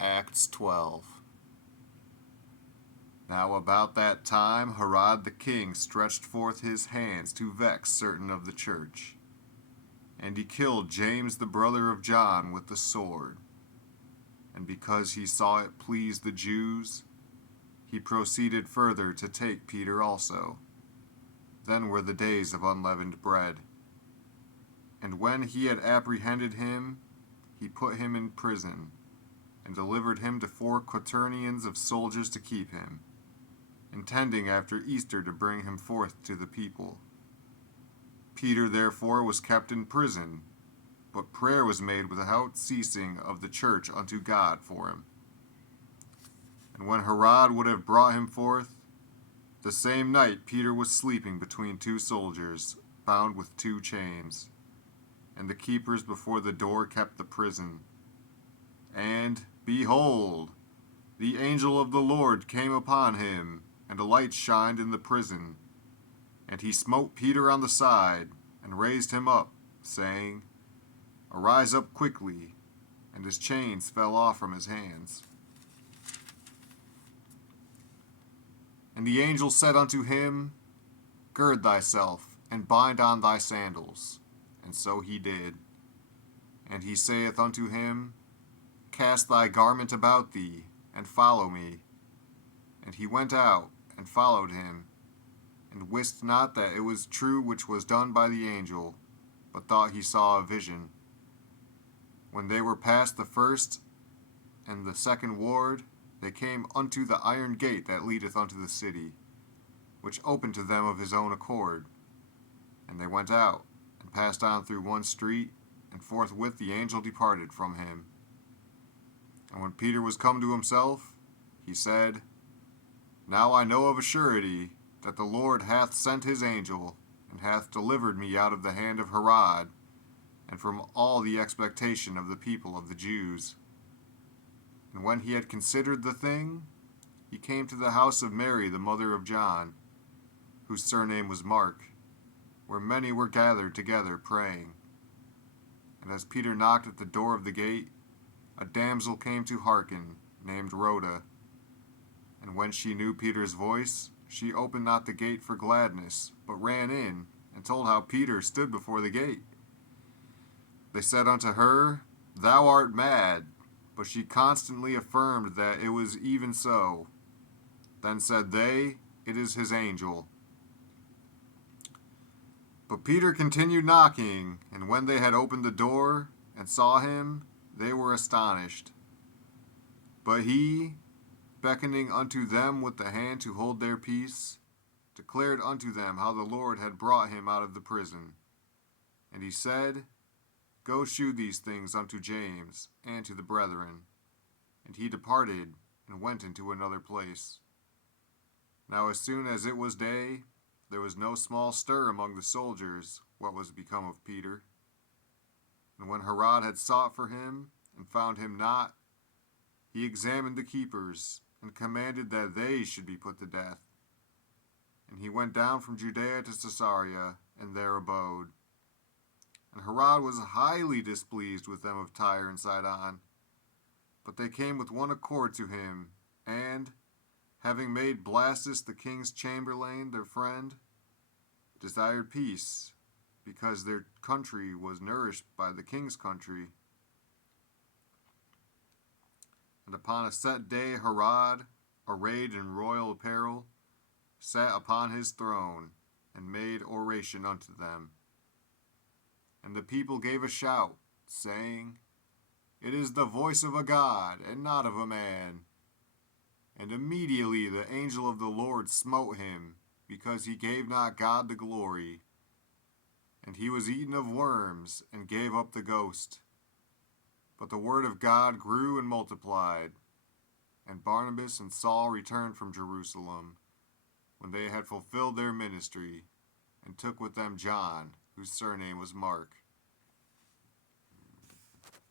Acts 12. Now about that time Herod the king stretched forth his hands to vex certain of the church. And he killed James the brother of John with the sword. And because he saw it pleased the Jews, he proceeded further to take Peter also. Then were the days of unleavened bread. And when he had apprehended him, he put him in prison, and delivered him to 4 quaternions of soldiers to keep him, intending after Easter to bring him forth to the people. Peter therefore was kept in prison, but prayer was made without ceasing of the church unto God for him. And when Herod would have brought him forth, the same night Peter was sleeping between 2 soldiers, bound with 2 chains. And the keepers before the door kept the prison. And, behold, the angel of the Lord came upon him, and a light shined in the prison. And he smote Peter on the side, and raised him up, saying, Arise up quickly. And his chains fell off from his hands. And the angel said unto him, Gird thyself, and bind on thy sandals. And so he did. And he saith unto him, Cast thy garment about thee, and follow me. And he went out, and followed him, and wist not that it was true which was done by the angel, but thought he saw a vision. When they were past the first and the second ward, they came unto the iron gate that leadeth unto the city, which opened to them of his own accord. And they went out, and passed on through one street, and forthwith the angel departed from him. And when Peter was come to himself, he said, Now I know of a surety that the Lord hath sent his angel, and hath delivered me out of the hand of Herod, and from all the expectation of the people of the Jews. And when he had considered the thing, he came to the house of Mary, the mother of John, whose surname was Mark, where many were gathered together praying. And as Peter knocked at the door of the gate, a damsel came to hearken, named Rhoda. And when she knew Peter's voice, she opened not the gate for gladness, but ran in, and told how Peter stood before the gate. They said unto her, Thou art mad. But she constantly affirmed that it was even so. Then said they, It is his angel. But Peter continued knocking, and when they had opened the door, and saw him, they were astonished. But he, beckoning unto them with the hand to hold their peace, declared unto them how the Lord had brought him out of the prison. And he said, Go shew these things unto James, and to the brethren. And he departed, and went into another place. Now as soon as it was day, there was no small stir among the soldiers, what was become of Peter. And when Herod had sought for him, and found him not, he examined the keepers, and commanded that they should be put to death. And he went down from Judea to Caesarea, and there abode. And Herod was highly displeased with them of Tyre and Sidon. But they came with one accord to him, and, having made Blastus the king's chamberlain their friend, desired peace, because their country was nourished by the king's country. And upon a set day Herod, arrayed in royal apparel, sat upon his throne, and made oration unto them. And the people gave a shout, saying, It is the voice of a God, and not of a man. And immediately the angel of the Lord smote him, because he gave not God the glory. And he was eaten of worms, and gave up the ghost. But the word of God grew and multiplied. And Barnabas and Saul returned from Jerusalem, when they had fulfilled their ministry, and took with them John, whose surname was Mark.